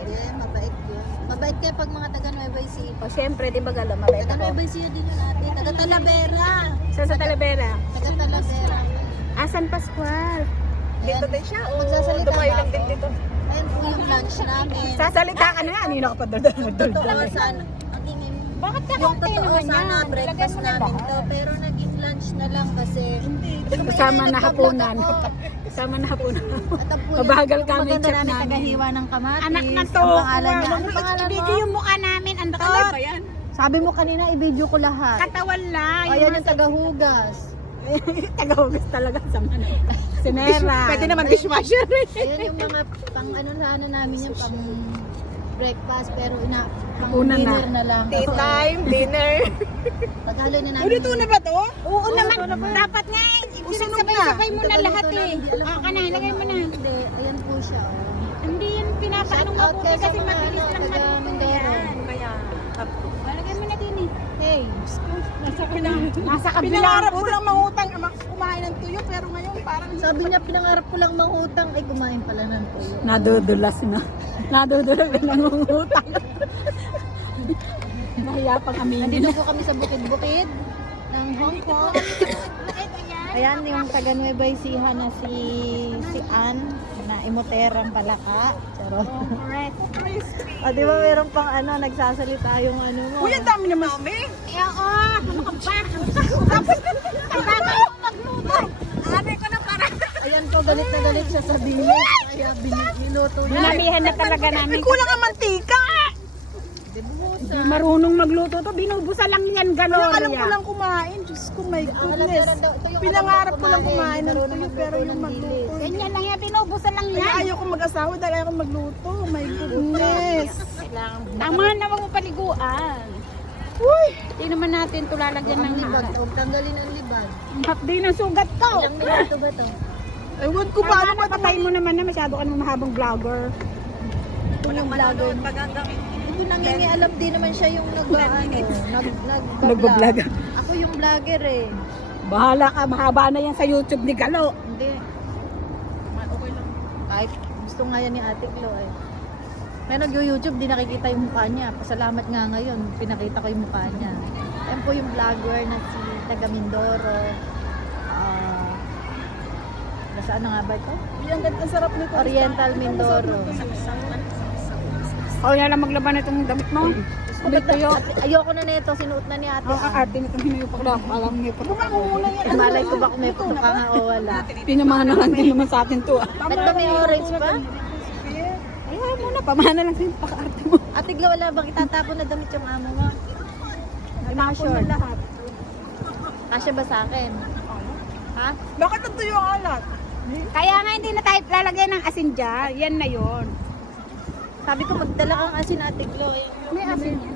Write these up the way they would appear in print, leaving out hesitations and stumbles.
Hindi, mabait yun. Mabait kayo pag mga taga Nueva Ecija. O syempre, di ba gala, mabait Taga ako. Nueva Ecija din yun ate. Taga Talavera. Saan sa Talavera? Taga Talavera. San Pascual. Dito din siya. Magsasalita ba ako? Ayan po yung lunch namin. Sasalita ka na nga, hindi na ako padaldal. Totoo sana. Ang tingin. Bakit Yung kakantay totoo naman sana, yan? breakfast namin to. Pero naging lunch na lang kasi. Kasama na hapunan. Ako. Kasama na hapunan. At ang punan, Mabagal kami, maganda chat namin namin. tagahiwa ng kamatis. Anak na to. Ang pangalan niya. Ano pangalan mo? Ibigay yung mukha namin. Ang Tot. ba yan? Sabi mo kanina, i-video ko lahat. Katawan lang. Ayan yung tagahugas. Tagahugas talaga sa mana. Sinera. Pwede naman dishwasher. Ayan yung mga pang ano na ano namin yung pang breakfast pero pang Una na. dinner na lang. Tea time, dinner. Paghalo na namin. Ulit na ba to? Oo naman. Dapat nga eh. Sabay-sabay mo na lahat eh. Ah, kana, lagay mo na. Hindi, ayan po siya. Oh. Hindi yan pinapaanong Shout out mabuti kayo sa kasi mga mabilis ano, lang taga matuto Mindoro. yan. Kaya, lagay mo na din eh. Hey, Nasa kabila. Pinangarap ko lang mangutang kumain ng tuyo pero ngayon parang sabi niya pinangarap ko lang mangutang ay kumain pala ng tuyo. Nadudulas na. Nadudulas na nangungutang. Nahiya pang aminin. Nandito po kami sa bukid-bukid ng Hong Kong. Ayan yung taga Nueva Ecija na si Ann na imoterang palaka. Charo. Ah, di ba meron pang ano, nagsasalita yung ano mo. uy, ang dami naman kami. Oo, ano ka ba? Tapos, kailangan ko magluto. Sabi ko na para. Ayan po, galit na galit siya sa bilis. Kaya niluto niya. Dinamihan na talaga namin. May kulang ang mantika. Di buhusa. Hindi marunong magluto to. Binubusa lang yan, Kaya alam ko Gloria. lang kumain. Diyos ko, my Ang alam goodness. meron daw, ito yung Pinangarap ko lang kumain, kumain ng marunong tuyo magluto pero ng yung magluto. Ganyan lang yan, binubusa lang Kaya yan. ayaw ko mag-asawa dahil ayaw ko magluto. My goodness. Tama na, wag mo paliguan. Uy, Hindi naman natin ito lalagyan Ang ng libag, hot. huwag tanggalin ang libag. Hotday ng sugat ko. Ilang minuto ba to? ewan ko paano ba Patayin mo naman na masyado ka naman mahabang vlogger. Ito yung vlogger. Ito nangingialam din naman siya yung Nagbablog. Ako yung vlogger eh. Bahala ka, mahaba na yan sa YouTube ni Galo. Hindi. Kahit gusto nga yan ni Ate Klo eh. May nag-YouTube, di nakikita yung mukha niya. Pasalamat nga ngayon, pinakita ko yung mukha niya. Ayan po yung vlogger na si taga Mindoro. Nasaan na nga ba ito? Ang ganda sarap nito. Oriental Mindoro. O yan lang maglaban itong damit mo. Damit ko yun. Ayoko na nito, sinuot na ni ate. Oo, arte nitong hinuyo pa ko. Alam niyo pa. Malay ko ba kung may puto ka nga o wala. Pinamana lang din naman sa atin to. Ba't ba may orange pa? Ayaw mo na, pamana lang din paka-arte mo. Ate Glo, wala bang itatapon na damit yung amo mo? Yung mga Tapon na short. lahat. Kasya ba sa akin? Ha? Bakit ang tuyo ang alat? Kaya nga hindi na tayo lalagyan ng asin dyan. Yan na yon. Sabi ko magdala kang asin Ate Glo. Ayan. May asin yan.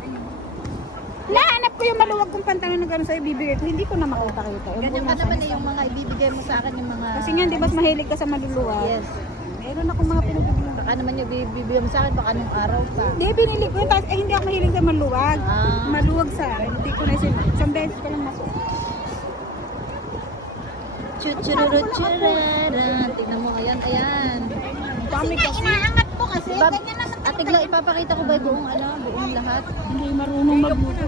Lahanap ko yung maluwag kong pantalon na gano'n sa'yo bibigay ko. Hindi ko na makita-kita. Ganyan pa naman eh yung mga ibibigay mo sa akin yung mga... Kasi nga, di ba mahilig ka sa maluluwag? Yes. Meron akong mga pinagbibilang. Baka naman yung bibigay mo sa akin baka nung araw pa. Hindi, binili ko yun. Tapos, hindi ako mahilig sa maluwag. Ah. Maluwag sa akin. Hindi ko na isang beses ko lang nasuot. Chuchururururara. Tignan mo, ayan, ayan. Kasi nga, inaangat ko kasi. Diba, Ganyan naman. Ate Glo, ipapakita ko ba buong ano, buong lahat? Hindi marunong magluto.